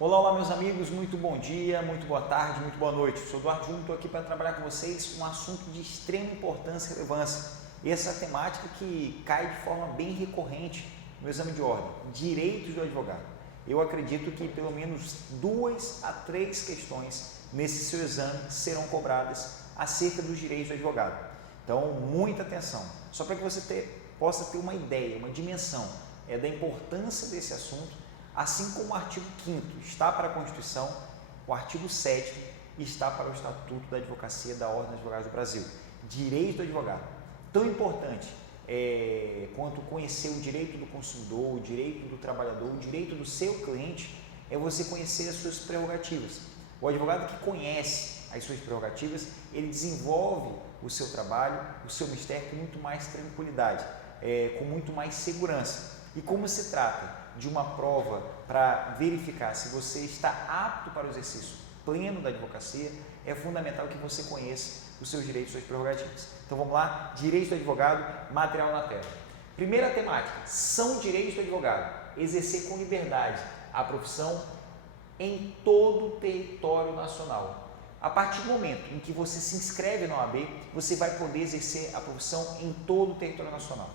Olá, olá meus amigos, muito bom dia, muito boa tarde, muito boa noite. Sou Eduardo Júnior, estou aqui para trabalhar com vocês um assunto de extrema importância e relevância. Essa temática que cai de forma bem recorrente no exame de ordem, direitos do advogado. Eu acredito que pelo menos 2 a 3 questões nesse seu exame serão cobradas acerca dos direitos do advogado. Então, muita atenção. Só para que você possa ter uma ideia, uma dimensão da importância desse assunto. Assim como o artigo 5º está para a Constituição, o artigo 7º está para o Estatuto da Advocacia da Ordem dos Advogados do Brasil. Direito do advogado. Tão importante quanto conhecer o direito do consumidor, o direito do trabalhador, o direito do seu cliente, é você conhecer as suas prerrogativas. O advogado que conhece as suas prerrogativas, ele desenvolve o seu trabalho, o seu mistério com muito mais tranquilidade, com muito mais segurança. E como se trata de uma prova para verificar se você está apto para o exercício pleno da advocacia, é fundamental que você conheça os seus direitos e suas prerrogativas. Então vamos lá, direitos do advogado, material na tela. Primeira temática, são direitos do advogado, exercer com liberdade a profissão em todo o território nacional. A partir do momento em que você se inscreve na OAB, você vai poder exercer a profissão em todo o território nacional.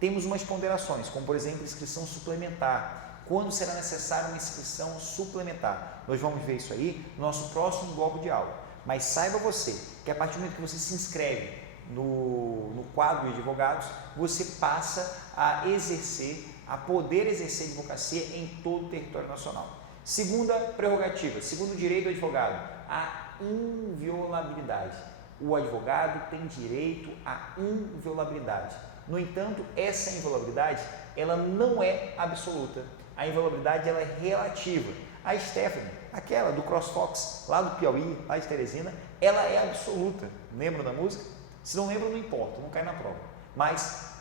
Temos umas ponderações, como por exemplo, inscrição suplementar. Quando será necessária uma inscrição suplementar? Nós vamos ver isso aí no nosso próximo bloco de aula. Mas saiba você que a partir do momento que você se inscreve no quadro de advogados, você passa a poder exercer advocacia em todo o território nacional. Segunda prerrogativa, segundo direito do advogado, a inviolabilidade. O advogado tem direito à inviolabilidade. No entanto, essa inviolabilidade, ela não é absoluta. A inviolabilidade, ela é relativa. A Stephanie, aquela do CrossFox, lá do Piauí, lá de Teresina, ela é absoluta. Lembram da música? Se não lembram, não importa, não cai na prova. Mas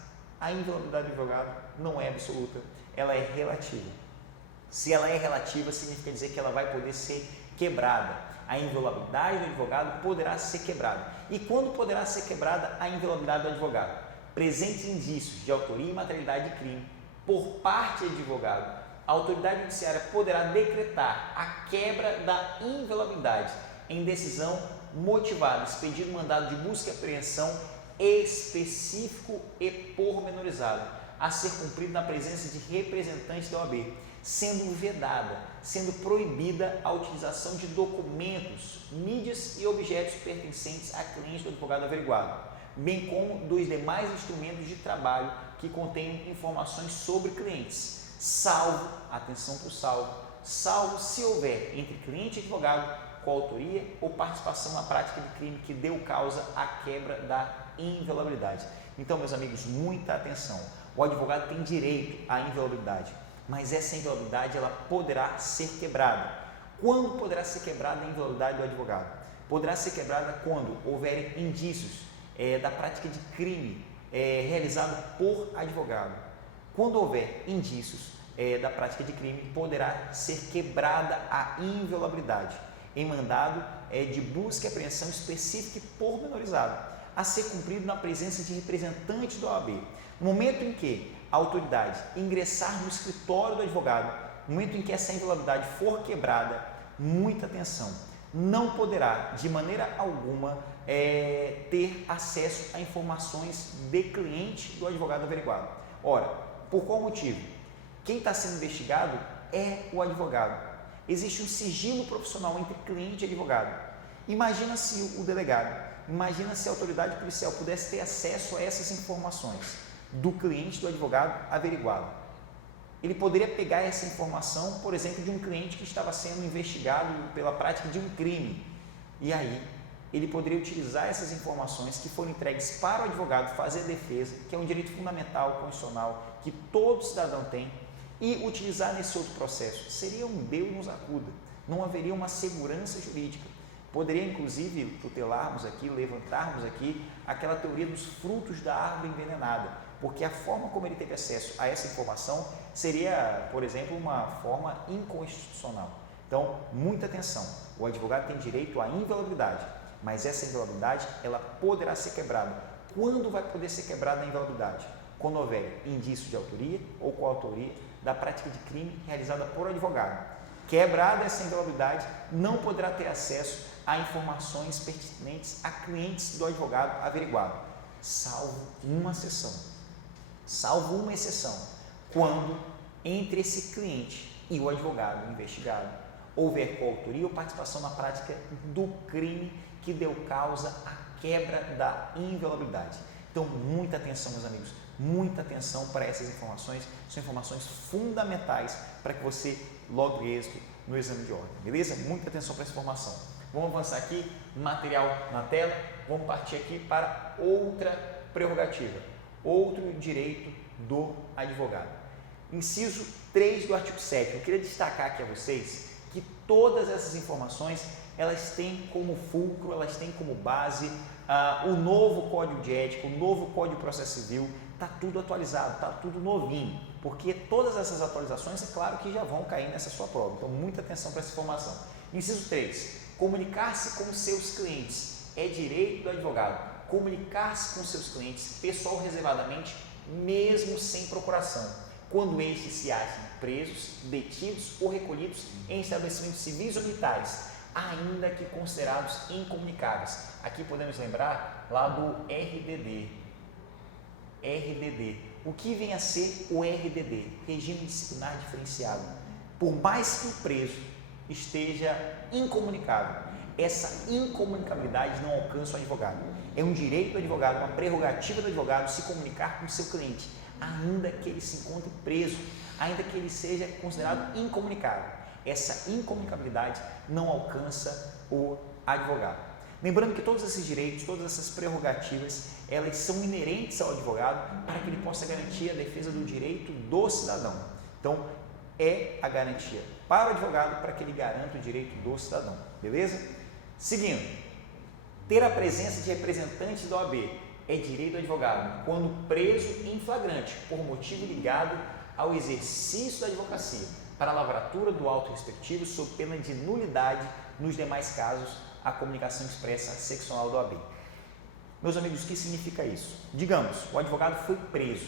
a inviolabilidade do advogado não é absoluta, ela é relativa. Se ela é relativa, significa dizer que ela vai poder ser quebrada. A inviolabilidade do advogado poderá ser quebrada. E quando poderá ser quebrada a inviolabilidade do advogado? Presentes indícios de autoria e materialidade de crime por parte do advogado, a autoridade judiciária poderá decretar a quebra da inviolabilidade em decisão motivada, expedindo mandado de busca e apreensão específico e pormenorizado, a ser cumprido na presença de representantes da OAB, sendo vedada, sendo proibida a utilização de documentos, mídias e objetos pertencentes a clientes do advogado averiguado, bem como dos demais instrumentos de trabalho que contenham informações sobre clientes, salvo, atenção para o salvo se houver entre cliente e advogado coautoria ou participação na prática de crime que deu causa à quebra da inviolabilidade. Então, meus amigos, muita atenção. O advogado tem direito à inviolabilidade, mas essa inviolabilidade ela poderá ser quebrada. Quando poderá ser quebrada a inviolabilidade do advogado? Poderá ser quebrada quando houverem indícios da prática de crime realizado por advogado. Quando houver indícios da prática de crime, poderá ser quebrada a inviolabilidade em mandado de busca e apreensão específico e pormenorizado, a ser cumprido na presença de representantes da OAB. No momento em que a autoridade ingressar no escritório do advogado, no momento em que essa inviolabilidade for quebrada, muita atenção, não poderá de maneira alguma ter acesso a informações de cliente do advogado averiguado. Ora, por qual motivo? Quem está sendo investigado é o advogado. Existe um sigilo profissional entre cliente e advogado. Imagina se o delegado, imagina se a autoridade policial pudesse ter acesso a essas informações do cliente do advogado averiguado. Ele poderia pegar essa informação, por exemplo, de um cliente que estava sendo investigado pela prática de um crime. E aí, ele poderia utilizar essas informações que foram entregues para o advogado fazer defesa, que é um direito fundamental, constitucional, que todo cidadão tem, e utilizar nesse outro processo. Seria um Deus nos acuda, não haveria uma segurança jurídica. Poderia, inclusive, tutelarmos aqui, levantarmos aqui aquela teoria dos frutos da árvore envenenada, porque a forma como ele teve acesso a essa informação seria, por exemplo, uma forma inconstitucional. Então, muita atenção, o advogado tem direito à inviolabilidade, mas essa inviolabilidade ela poderá ser quebrada. Quando vai poder ser quebrada a inviolabilidade? Quando houver indício de autoria ou coautoria da prática de crime realizada por advogado. Quebrada essa inviolabilidade, não poderá ter acesso a informações pertinentes a clientes do advogado averiguado, salvo uma exceção, quando entre esse cliente e o advogado investigado houver coautoria ou participação na prática do crime que deu causa à quebra da inviolabilidade. Então, muita atenção, meus amigos, muita atenção para essas informações, são informações fundamentais para que você logre êxito no exame de ordem, beleza? Muita atenção para essa informação. Vamos avançar aqui, material na tela, vamos partir aqui para outra prerrogativa, outro direito do advogado. Inciso 3 do artigo 7º, eu queria destacar aqui a vocês que todas essas informações, elas têm como fulcro, elas têm como base o novo Código de Ética, o novo Código de Processo Civil, está tudo atualizado, está tudo novinho, porque todas essas atualizações, é claro que já vão cair nessa sua prova, então muita atenção para essa informação. Inciso 3, comunicar-se com seus clientes, é direito do advogado, comunicar-se com seus clientes, pessoal reservadamente, mesmo sem procuração, quando estes se achem presos, detidos ou recolhidos em estabelecimentos civis ou militares, ainda que considerados incomunicáveis. Aqui podemos lembrar lá do RDD. O que vem a ser o RDD? Regime Disciplinar Diferenciado. Por mais que o preso esteja incomunicável, essa incomunicabilidade não alcança o advogado. É um direito do advogado, uma prerrogativa do advogado se comunicar com o seu cliente, ainda que ele se encontre preso, ainda que ele seja considerado incomunicável. Essa incomunicabilidade não alcança o advogado. Lembrando que todos esses direitos, todas essas prerrogativas, elas são inerentes ao advogado para que ele possa garantir a defesa do direito do cidadão. Então, é a garantia para o advogado para que ele garanta o direito do cidadão. Beleza? Seguindo, ter a presença de representantes da OAB é direito do advogado quando preso em flagrante por motivo ligado ao exercício da advocacia para a lavratura do auto respectivo sob pena de nulidade nos demais casos a comunicação expressa seccional da OAB. Meus amigos, o que significa isso? Digamos, o advogado foi preso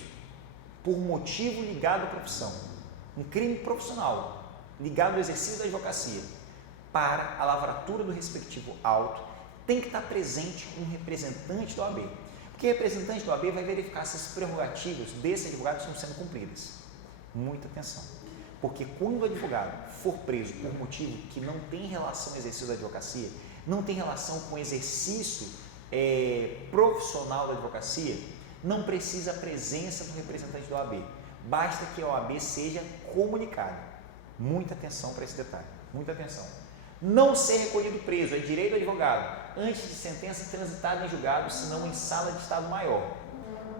por motivo ligado à profissão, um crime profissional ligado ao exercício da advocacia para a lavratura do respectivo auto, tem que estar presente um representante da OAB, porque o representante da OAB vai verificar se as prerrogativas desse advogado estão sendo cumpridas. Muita atenção, porque quando o advogado for preso por motivo que não tem relação ao exercício da advocacia, não tem relação com o exercício profissional da advocacia, não precisa a presença do representante da OAB, basta que a OAB seja comunicada. Muita atenção para esse detalhe, muita atenção. Não ser recolhido preso é direito do advogado antes de sentença transitada em julgado, senão em sala de estado maior,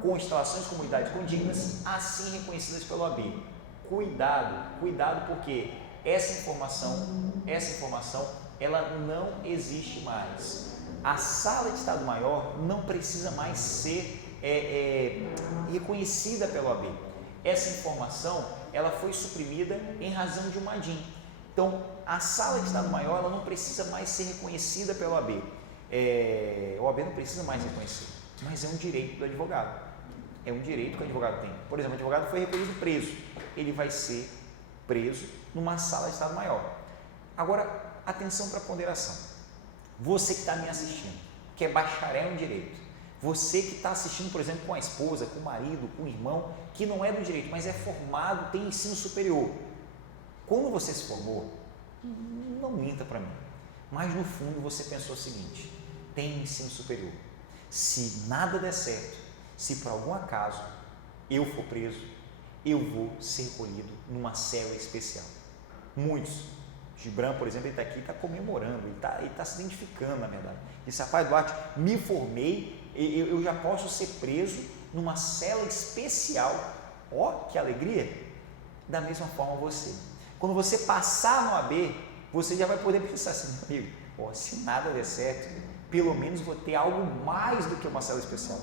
com instalações comunidades condignas, assim reconhecidas pela OAB. Cuidado porque essa informação ela não existe mais. A sala de estado maior não precisa mais ser reconhecida pela OAB. Essa informação ela foi suprimida em razão de uma ADIM. Então, a sala de estado maior ela não precisa mais ser reconhecida pela OAB. A OAB não precisa mais reconhecer, mas é um direito do advogado. É um direito que o advogado tem. Por exemplo, o advogado foi recolhido preso, ele vai ser preso numa sala de estado maior. Agora, atenção para a ponderação. Você que está me assistindo, que é bacharel em direito, você que está assistindo, por exemplo, com a esposa, com o marido, com o irmão, que não é do direito, mas é formado, tem ensino superior. Quando você se formou, não minta para mim, mas no fundo você pensou o seguinte: tem ensino superior. Se nada der certo, se por algum acaso eu for preso, eu vou ser recolhido numa cela especial. Muitos, Gibran, por exemplo, ele está aqui, está comemorando, ele está se identificando, na verdade. Disse: rapaz, Duarte, me formei, eu já posso ser preso numa cela especial. Ó, que alegria! Da mesma forma você. Quando você passar no AB, você já vai poder pensar assim: meu amigo, se nada der certo, pelo menos vou ter algo mais do que uma cela especial.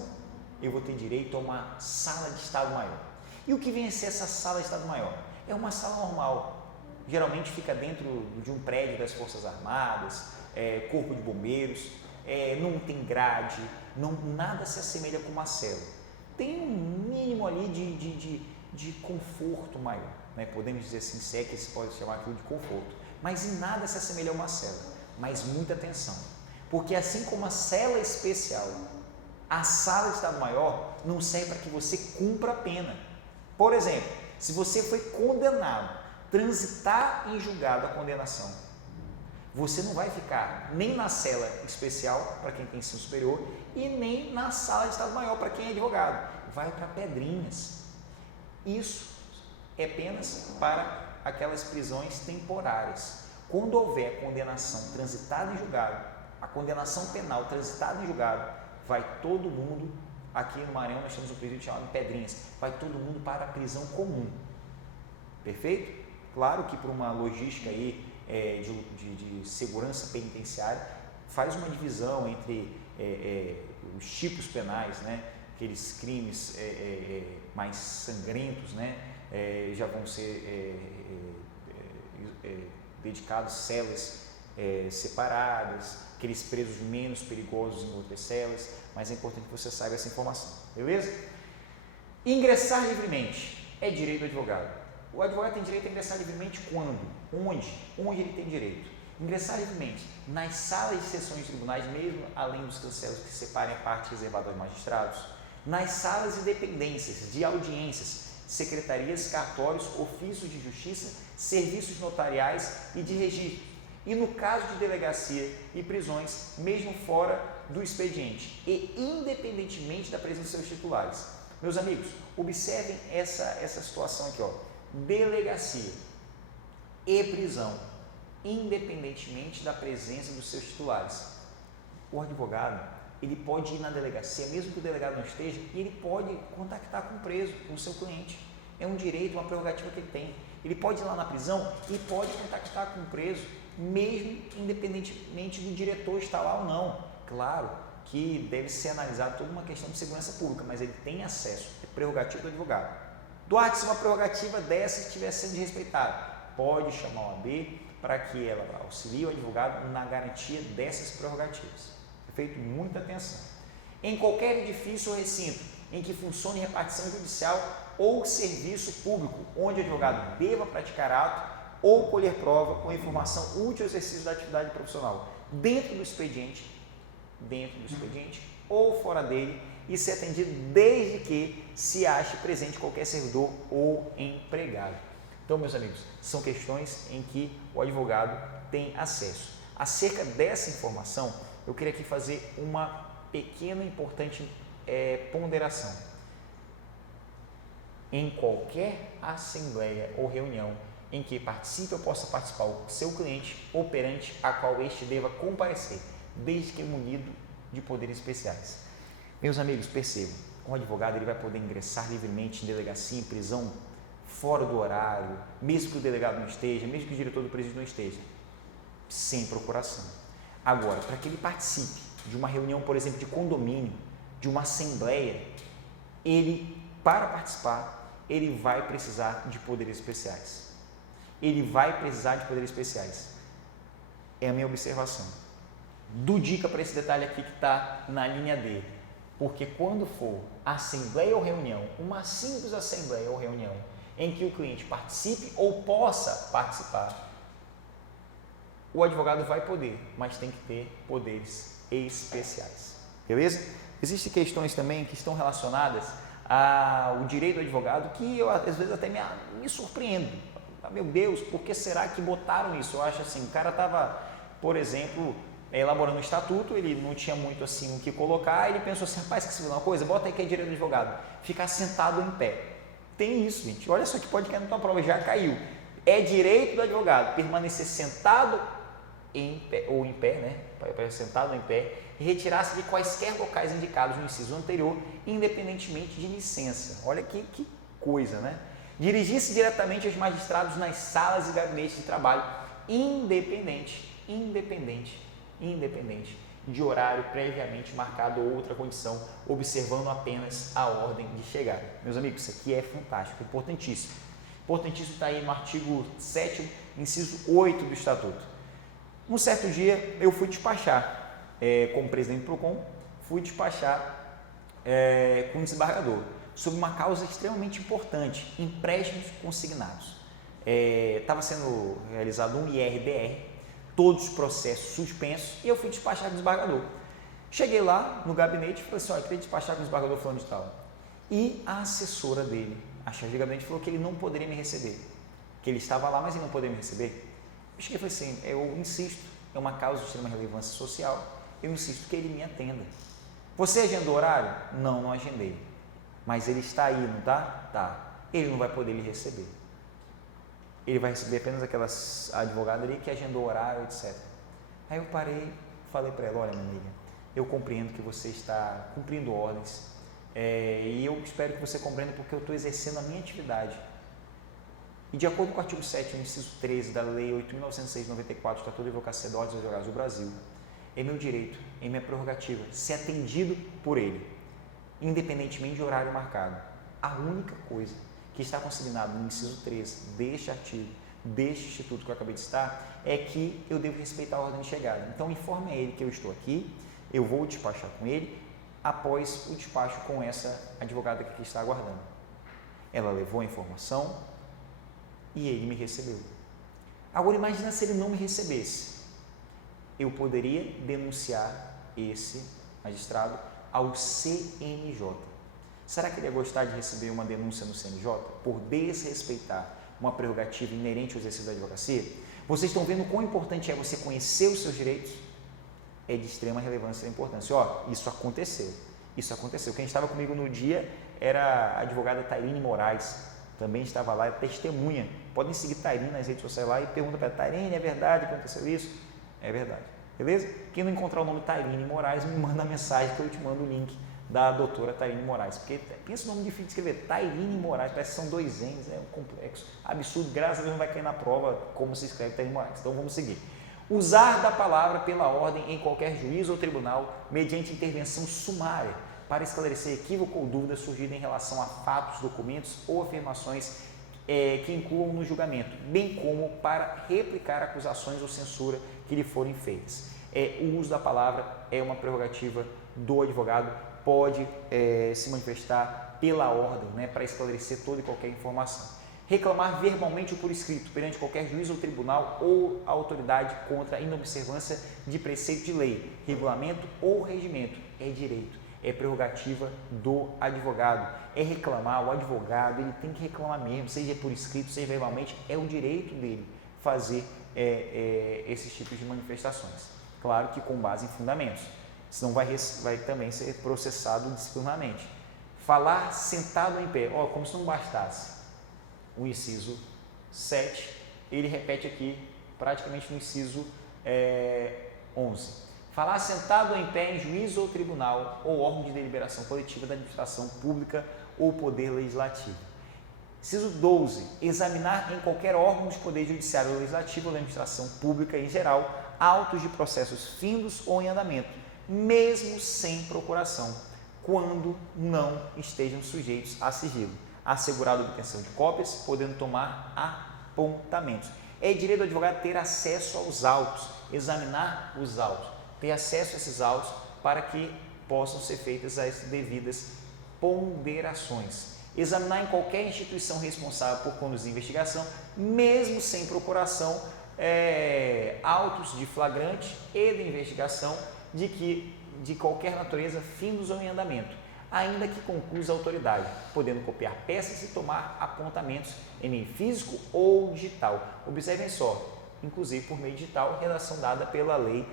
Eu vou ter direito a uma sala de estado maior. E o que vem a ser essa sala de estado maior? É uma sala normal. Geralmente fica dentro de um prédio das Forças Armadas, corpo de bombeiros, não tem grade, nada se assemelha com uma cela. Tem um mínimo ali de conforto maior, né? Podemos dizer assim, se é que se pode chamar aquilo de conforto. mas em nada se assemelha a uma cela. Mas muita atenção, porque assim como a cela especial, a sala de estado maior não serve para que você cumpra a pena. Por exemplo, se você foi condenado, transitar em julgado a condenação, você não vai ficar nem na cela especial para quem tem ensino superior e nem na sala de estado maior para quem é advogado. Vai para Pedrinhas. Isso é apenas para aquelas prisões temporárias. Quando houver condenação transitada em julgado, a condenação penal transitada em julgado, vai todo mundo, aqui no Maranhão nós temos um presídio chamado Pedrinhas, vai todo mundo para a prisão comum. Perfeito? Claro que por uma logística aí de segurança penitenciária, faz uma divisão entre os tipos penais, né? Aqueles crimes mais sangrentos, né? Já vão ser dedicados celas separadas, aqueles presos menos perigosos em outras celas, mas é importante que você saiba essa informação, beleza? Ingressar livremente é direito do advogado. O advogado tem direito a ingressar livremente quando? Onde ele tem direito? Ingressar livremente nas salas de sessões de tribunais, mesmo além dos cancelos que separem a parte reservada aos magistrados, nas salas de dependências, de audiências, secretarias, cartórios, ofícios de justiça, serviços notariais e de registro. E no caso de delegacia e prisões, mesmo fora do expediente e independentemente da presença dos seus titulares. Meus amigos, observem essa situação aqui, ó. Delegacia e prisão, independentemente da presença dos seus titulares. O advogado, ele pode ir na delegacia, mesmo que o delegado não esteja, e ele pode contactar com o preso, com o seu cliente. É um direito, uma prerrogativa que ele tem. Ele pode ir lá na prisão e pode contactar com o preso, mesmo independentemente do diretor estar lá ou não. Claro que deve ser analisada toda uma questão de segurança pública, mas ele tem acesso, é prerrogativa do advogado. Duarte, se uma prerrogativa dessa estiver sendo desrespeitada, pode chamar a OAB para que ela auxilie o advogado na garantia dessas prerrogativas. Feito muita atenção. Em qualquer edifício ou recinto em que funcione repartição judicial ou serviço público, onde o advogado deva praticar ato ou colher prova ou informação útil ao exercício da atividade profissional, dentro do expediente ou fora dele, e ser atendido desde que se ache presente qualquer servidor ou empregado. Então, meus amigos, são questões em que o advogado tem acesso. Acerca dessa informação, eu queria aqui fazer uma pequena e importante ponderação. Em qualquer assembleia ou reunião em que participe ou possa participar o seu cliente ou perante a qual este deva comparecer, desde que munido de poderes especiais. Meus amigos, percebam, o advogado ele vai poder ingressar livremente em delegacia, em prisão, fora do horário, mesmo que o delegado não esteja, mesmo que o diretor do presídio não esteja, sem procuração. Agora, para que ele participe de uma reunião, por exemplo, de condomínio, de uma assembleia, para participar, ele vai precisar de poderes especiais. É a minha observação. Dou dica para esse detalhe aqui que está na linha D. Porque quando for assembleia ou reunião, uma simples assembleia ou reunião, em que o cliente participe ou possa participar, o advogado vai poder, mas tem que ter poderes especiais. Beleza? Existem questões também que estão relacionadas ao direito do advogado que eu, às vezes, até me surpreendo. Meu Deus, por que será que botaram isso? Eu acho assim, o cara estava, por exemplo, elaborando um estatuto, ele não tinha muito assim o que colocar, ele pensou assim, rapaz, quer saber uma coisa? Bota aí que é direito do advogado, ficar sentado em pé. Tem isso, gente. Olha só que pode cair na tua prova, já caiu. É direito do advogado permanecer sentado em pé, ou em pé, né? Sentado em pé, e retirar-se de quaisquer locais indicados no inciso anterior, independentemente de licença. Olha que coisa, né? Dirigir-se diretamente aos magistrados nas salas e gabinetes de trabalho, independente de horário previamente marcado ou outra condição, observando apenas a ordem de chegada. Meus amigos, isso aqui é fantástico, importantíssimo. Importantíssimo está aí no artigo 7º, inciso 8 do Estatuto. Um certo dia, eu fui despachar, como presidente do PROCON, com o desembargador, sobre uma causa extremamente importante, empréstimos consignados. estava sendo realizado um IRBR, todos os processos suspensos, e eu fui despachar com o desembargador. Cheguei lá no gabinete e falei assim, olha, eu queria despachar com o desembargador fulano de tal. E a assessora dele, a chefe de gabinete, falou que ele não poderia me receber, que ele estava lá, mas ele não poderia me receber. Eu cheguei e falei assim, eu insisto, é uma causa de extrema relevância social, eu insisto que ele me atenda. Você agendou horário? Não, não agendei. Mas ele está aí, não está? Tá. Ele não vai poder lhe receber. Ele vai receber apenas aquela advogada ali que agendou horário, etc. Aí eu parei, falei para ela, olha minha amiga, eu compreendo que você está cumprindo ordens e eu espero que você compreenda porque eu estou exercendo a minha atividade. E de acordo com o artigo 7º, inciso 13 da Lei 8.906/94, Estatuto de Advocacia da Ordem dos Advogados do Brasil, é meu direito, é minha prerrogativa ser atendido por ele, independentemente de horário marcado. A única coisa que está consignado no inciso 13 deste artigo, deste instituto que eu acabei de citar, é que eu devo respeitar a ordem de chegada. Então, informe a ele que eu estou aqui, eu vou despachar com ele, após o despacho com essa advogada que aqui está aguardando. Ela levou a informação e ele me recebeu. Agora, imagina se ele não me recebesse. Eu poderia denunciar esse magistrado ao CNJ. Será que ele ia gostar de receber uma denúncia no CNJ por desrespeitar uma prerrogativa inerente ao exercício da advocacia? Vocês estão vendo quão importante é você conhecer os seus direitos? É de extrema relevância e importância. Isso aconteceu. Isso aconteceu. Quem estava comigo no dia era a advogada Tairine Moraes. Também estava lá, é testemunha. Podem seguir Tairine nas redes sociais lá e pergunta para ela, Tairine, é verdade que aconteceu isso? É verdade. Beleza? Quem não encontrar o nome Tairine Moraes, me manda mensagem que eu te mando o link da doutora Tairine Moraes. Porque pensa o nome difícil de escrever, Tairine Moraes, parece que são 2 N's, é um complexo, absurdo, graças a Deus não vai cair na prova como se escreve Tairine Moraes. Então vamos seguir. Usar da palavra pela ordem em qualquer juízo ou tribunal mediante intervenção sumária para esclarecer equívoco ou dúvida surgida em relação a fatos, documentos ou afirmações que incluam no julgamento, bem como para replicar acusações ou censura que lhe forem feitas. O uso da palavra é uma prerrogativa do advogado, pode se manifestar pela ordem, né, para esclarecer toda e qualquer informação. Reclamar verbalmente ou por escrito perante qualquer juiz ou tribunal ou autoridade contra a inobservância de preceito de lei, regulamento ou regimento é direito, é prerrogativa do advogado. É reclamar, o advogado ele tem que reclamar mesmo, seja por escrito, seja verbalmente, é o direito dele fazer esses tipos de manifestações. Claro que com base em fundamentos, senão vai também ser processado disciplinarmente. Falar sentado em pé, como se não bastasse. O inciso 7, ele repete aqui praticamente no inciso 11. Falar sentado em pé em juízo ou tribunal ou órgão de deliberação coletiva da administração pública ou poder legislativo. Inciso 12. Examinar em qualquer órgão de poder judiciário ou legislativo ou da administração pública em geral autos de processos findos ou em andamento, mesmo sem procuração, quando não estejam sujeitos a sigilo, assegurado a obtenção de cópias, podendo tomar apontamentos. É direito do advogado ter acesso aos autos, examinar os autos, ter acesso a esses autos para que possam ser feitas as devidas ponderações. Examinar em qualquer instituição responsável por conduzir investigação, mesmo sem procuração, autos de flagrante e de investigação de qualquer natureza, findos ou em andamento, ainda que conclusa a autoridade, podendo copiar peças e tomar apontamentos em meio físico ou digital. Observem só, inclusive por meio digital, redação dada pela Lei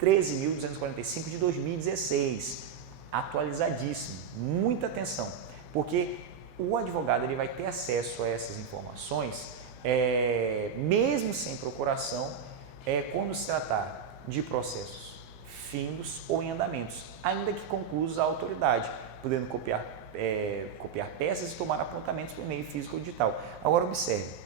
13.245 de 2016, atualizadíssimo. Muita atenção, porque o advogado ele vai ter acesso a essas informações, mesmo sem procuração, quando se tratar de processos findos ou em andamentos, ainda que conclusos a autoridade, podendo copiar peças e tomar apontamentos por meio físico ou digital. Agora observe,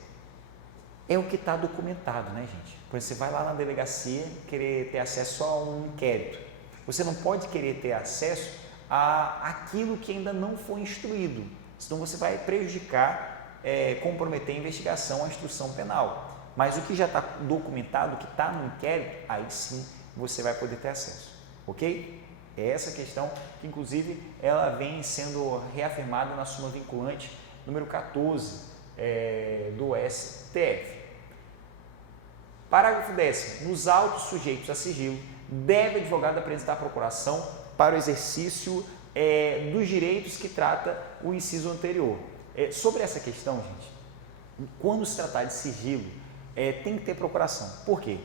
é o que está documentado, né, gente? Quando você vai lá na delegacia querer ter acesso a um inquérito, você não pode querer ter acesso a aquilo que ainda não foi instruído, senão você vai prejudicar, comprometer a investigação, a instrução penal. Mas o que já está documentado, o que está no inquérito, aí sim você vai poder ter acesso, ok? É essa questão que, inclusive, ela vem sendo reafirmada na súmula vinculante número 14 do STF. Parágrafo 10º. Nos autos sujeitos a sigilo, deve o advogado apresentar a procuração para o exercício dos direitos que trata o inciso anterior. Sobre essa questão, gente, quando se tratar de sigilo, tem que ter procuração. Por quê?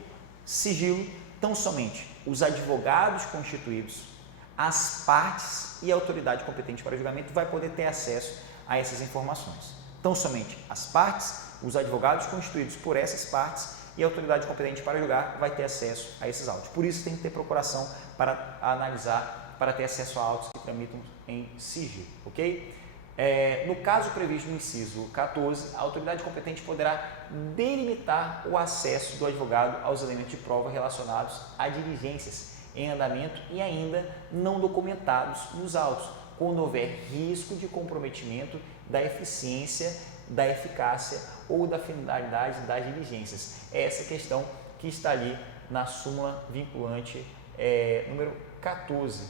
Sigilo, tão somente os advogados constituídos, as partes e a autoridade competente para julgamento vai poder ter acesso a essas informações. Tão somente as partes, os advogados constituídos por essas partes e a autoridade competente para julgar vai ter acesso a esses autos. Por isso tem que ter procuração para analisar, para ter acesso a autos que tramitam em sigilo, ok? No caso previsto no inciso 14, a autoridade competente poderá delimitar o acesso do advogado aos elementos de prova relacionados a diligências em andamento e ainda não documentados nos autos, quando houver risco de comprometimento da eficiência, da eficácia ou da finalidade das diligências. É essa questão que está ali na súmula vinculante número 14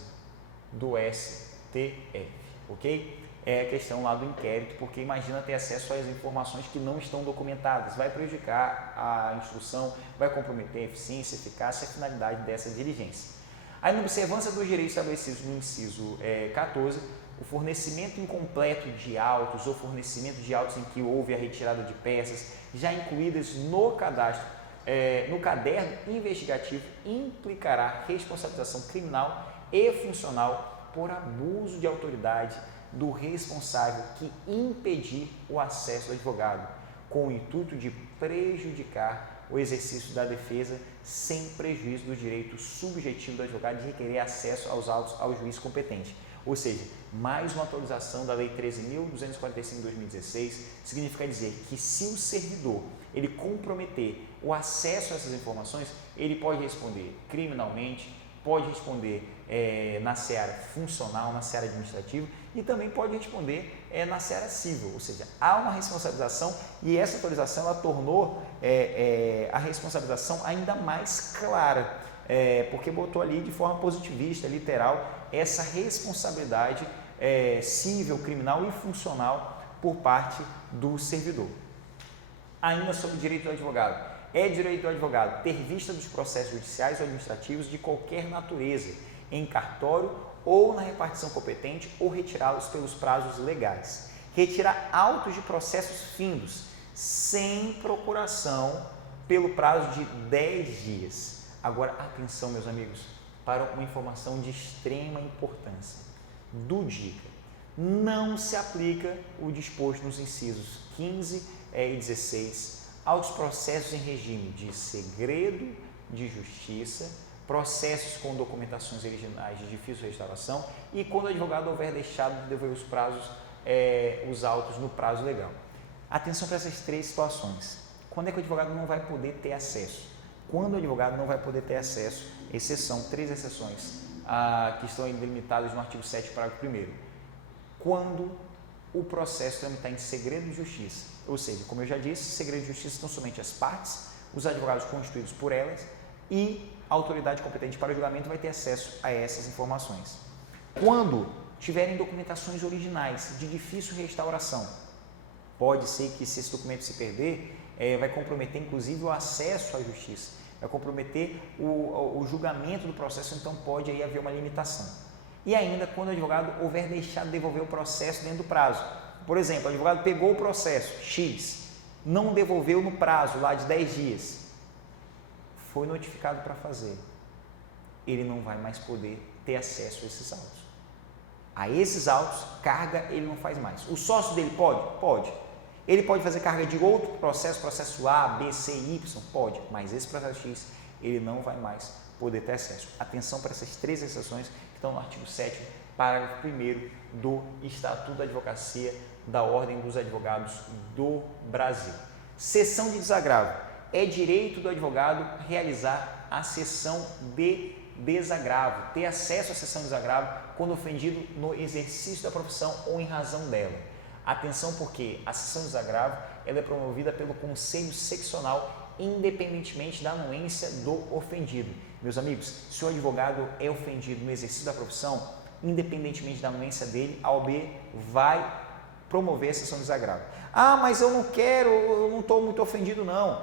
do STF, ok? É a questão lá do inquérito, porque imagina ter acesso às informações que não estão documentadas, vai prejudicar a instrução, vai comprometer a eficiência, a eficácia e a finalidade dessa diligência. Aí, na observância dos direitos estabelecidos no inciso 14, o fornecimento incompleto de autos ou fornecimento de autos em que houve a retirada de peças já incluídas no cadastro, no caderno investigativo, implicará responsabilização criminal e funcional por abuso de autoridade do responsável que impedir o acesso do advogado, com o intuito de prejudicar o exercício da defesa sem prejuízo do direito subjetivo do advogado de requerer acesso aos autos ao juiz competente. Ou seja, mais uma atualização da Lei 13.245 de 2016 significa dizer que se o servidor ele comprometer o acesso a essas informações, ele pode responder criminalmente, pode responder na seara funcional, na seara administrativa e também pode responder na seara civil, ou seja, há uma responsabilização e essa atualização ela tornou a responsabilização ainda mais clara, porque botou ali de forma positivista, literal, essa responsabilidade civil, criminal e funcional por parte do servidor. Ainda sobre o direito do advogado. É direito do advogado ter vista dos processos judiciais ou administrativos de qualquer natureza, em cartório ou na repartição competente ou retirá-los pelos prazos legais. Retirar autos de processos findos, sem procuração, pelo prazo de 10 dias. Agora, atenção, meus amigos, para uma informação de extrema importância. Do DICA, não se aplica o disposto nos incisos 15 e 16 aos processos em regime de segredo de justiça, processos com documentações originais de difícil restauração e quando o advogado houver deixado de devolver os prazos, os autos no prazo legal. Atenção para essas três situações. Quando é que o advogado não vai poder ter acesso? Quando o advogado não vai poder ter acesso, exceção, 3 exceções que estão delimitadas no artigo 7º, parágrafo 1º. Quando o processo tramitar em segredo de justiça, ou seja, como eu já disse, segredo de justiça estão somente as partes, os advogados constituídos por elas e a autoridade competente para o julgamento vai ter acesso a essas informações. Quando tiverem documentações originais de difícil restauração, pode ser que se esse documento se perder, vai comprometer inclusive o acesso à justiça, vai comprometer o julgamento do processo, então pode aí haver uma limitação. E ainda quando o advogado houver deixado de devolver o processo dentro do prazo. Por exemplo, o advogado pegou o processo X, não devolveu no prazo lá de 10 dias, foi notificado para fazer, ele não vai mais poder ter acesso a esses autos. A esses autos, carga ele não faz mais. O sócio dele pode? Pode. Ele pode fazer carga de outro processo, processo A, B, C, Y? Pode, mas esse processo X, ele não vai mais poder ter acesso. Atenção para essas 3 exceções que estão no artigo 7º, parágrafo 1º do Estatuto da Advocacia da Ordem dos Advogados do Brasil. Sessão de desagravo. É direito do advogado realizar a sessão de desagravo, ter acesso à sessão de desagravo quando ofendido no exercício da profissão ou em razão dela. Atenção porque a sessão de desagravo ela é promovida pelo Conselho Seccional independentemente da anuência do ofendido. Meus amigos, se o advogado é ofendido no exercício da profissão, independentemente da anuência dele, a OAB vai promover a sessão de desagravo. Ah, mas eu não quero, eu não estou muito ofendido não.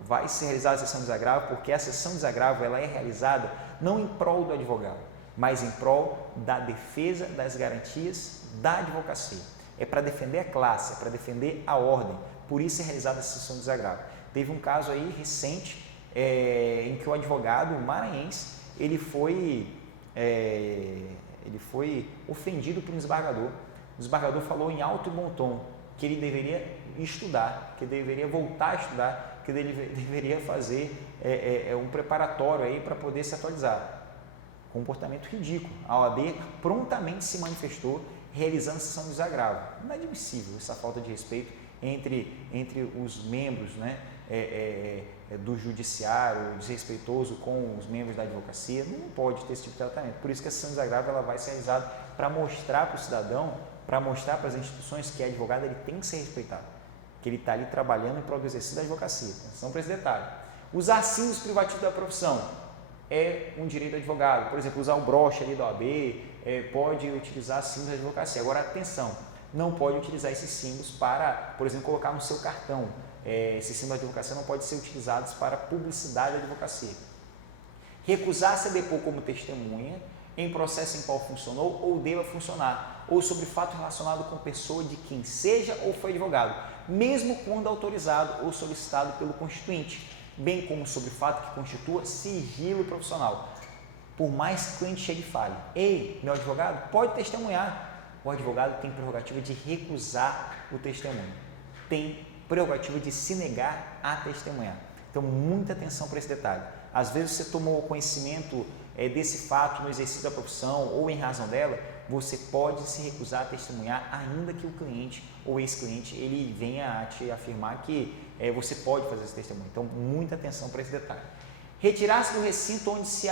Vai ser realizada a sessão de desagravo, porque a sessão de desagravo ela é realizada não em prol do advogado, mas em prol da defesa das garantias da advocacia. É para defender a classe, é para defender a ordem, por isso é realizada a sessão de desagravo. Teve um caso aí recente em que o advogado maranhense ele foi ofendido por um desembargador. O desembargador falou em alto e bom tom que ele deveria estudar, que ele deveria voltar a estudar, que ele deveria fazer um preparatório aí para poder se atualizar. Comportamento ridículo. A OAB prontamente se manifestou realizando a sessão de desagravo. Inadmissível essa falta de respeito entre os membros, né, do judiciário, desrespeitoso com os membros da advocacia. Não pode ter esse tipo de tratamento. Por isso que a sessão de desagravo ela vai ser realizada para mostrar para o cidadão, para mostrar para as instituições que o advogado ele tem que ser respeitado, que ele está ali trabalhando em prol do exercício da advocacia. Atenção para esse detalhe. Usar símbolos privativos da profissão é um direito do advogado. Por exemplo, usar o broche ali da OAB, pode utilizar símbolos da advocacia. Agora, atenção, não pode utilizar esses símbolos para, por exemplo, colocar no seu cartão. Esses símbolos da advocacia não podem ser utilizados para publicidade da advocacia. Recusar-se a depor como testemunha em processo em qual funcionou ou deva funcionar, ou sobre fato relacionado com pessoa de quem seja ou foi advogado, mesmo quando autorizado ou solicitado pelo constituinte, bem como sobre fato que constitua sigilo profissional. Por mais que o cliente chegue e fale, ei, meu advogado, pode testemunhar. O advogado tem prerrogativa de recusar o testemunho, tem prerrogativa de se negar a testemunhar. Então, muita atenção para esse detalhe. Às vezes você tomou conhecimento desse fato no exercício da profissão ou em razão dela, você pode se recusar a testemunhar, ainda que o cliente ou ex-cliente ele venha a te afirmar que você pode fazer esse testemunho. Então, muita atenção para esse detalhe. Retirar-se do recinto onde se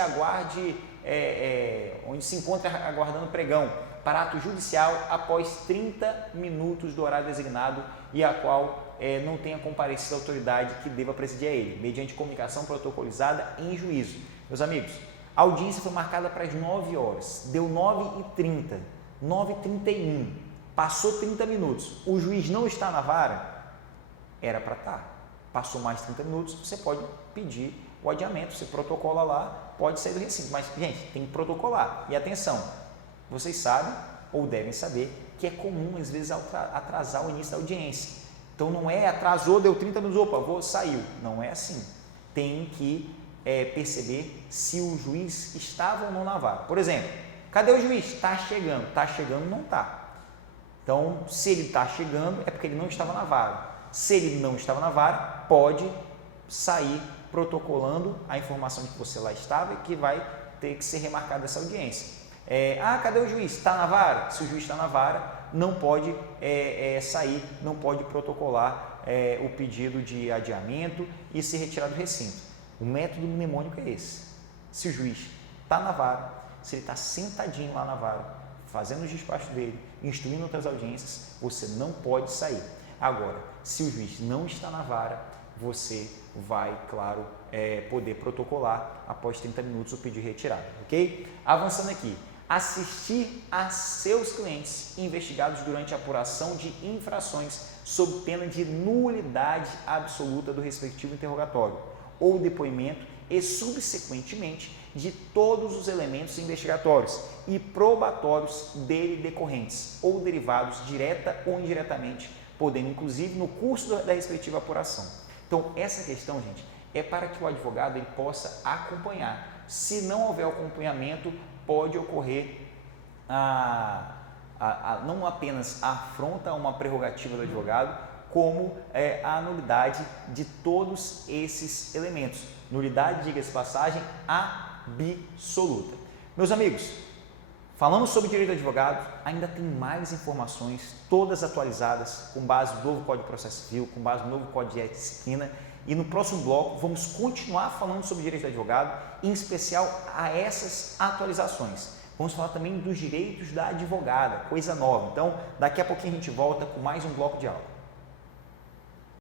onde se encontra aguardando pregão para ato judicial após 30 minutos do horário designado e a qual não tenha comparecido a autoridade que deva presidir a ele, mediante comunicação protocolizada em juízo. Meus amigos, a audiência foi marcada para as 9 horas, deu 9h30, 9h31, passou 30 minutos, o juiz não está na vara, era para estar. Passou mais de 30 minutos, você pode pedir o adiamento, você protocola lá, pode sair do recinto, mas, gente, tem que protocolar. E atenção, vocês sabem ou devem saber que é comum, às vezes, atrasar o início da audiência. Então, não é atrasou, deu 30 minutos, opa, saiu. Não é assim. Tem que perceber se o juiz estava ou não na vara. Por exemplo, cadê o juiz? Está chegando. Está chegando, não está. Então, se ele está chegando, é porque ele não estava na vara. Se ele não estava na vara, pode sair protocolando a informação de que você lá estava e que vai ter que ser remarcada essa audiência. Cadê o juiz? Está na vara? Se o juiz está na vara, não pode sair, não pode protocolar o pedido de adiamento e se retirar do recinto. O método mnemônico é esse. Se o juiz está na vara, se ele está sentadinho lá na vara, fazendo o despacho dele, instruindo outras audiências, você não pode sair. Agora, se o juiz não está na vara, você vai, claro, poder protocolar após 30 minutos o pedido de retirada, ok? Avançando aqui, assistir a seus clientes investigados durante a apuração de infrações sob pena de nulidade absoluta do respectivo interrogatório ou depoimento e, subsequentemente, de todos os elementos investigatórios e probatórios dele decorrentes ou derivados direta ou indiretamente, podendo, inclusive, no curso da respectiva apuração. Então, essa questão, gente, é para que o advogado ele possa acompanhar. Se não houver acompanhamento, pode ocorrer não apenas a afronta a uma prerrogativa do advogado, como a nulidade de todos esses elementos. Nulidade, diga-se de passagem, absoluta. Meus amigos, falamos sobre direito do advogado, ainda tem mais informações, todas atualizadas, com base no novo Código de Processo Civil, com base no novo Código de Ética e Disciplina. E no próximo bloco vamos continuar falando sobre direito do advogado, em especial a essas atualizações. Vamos falar também dos direitos da advogada, coisa nova. Então, daqui a pouquinho a gente volta com mais um bloco de aula.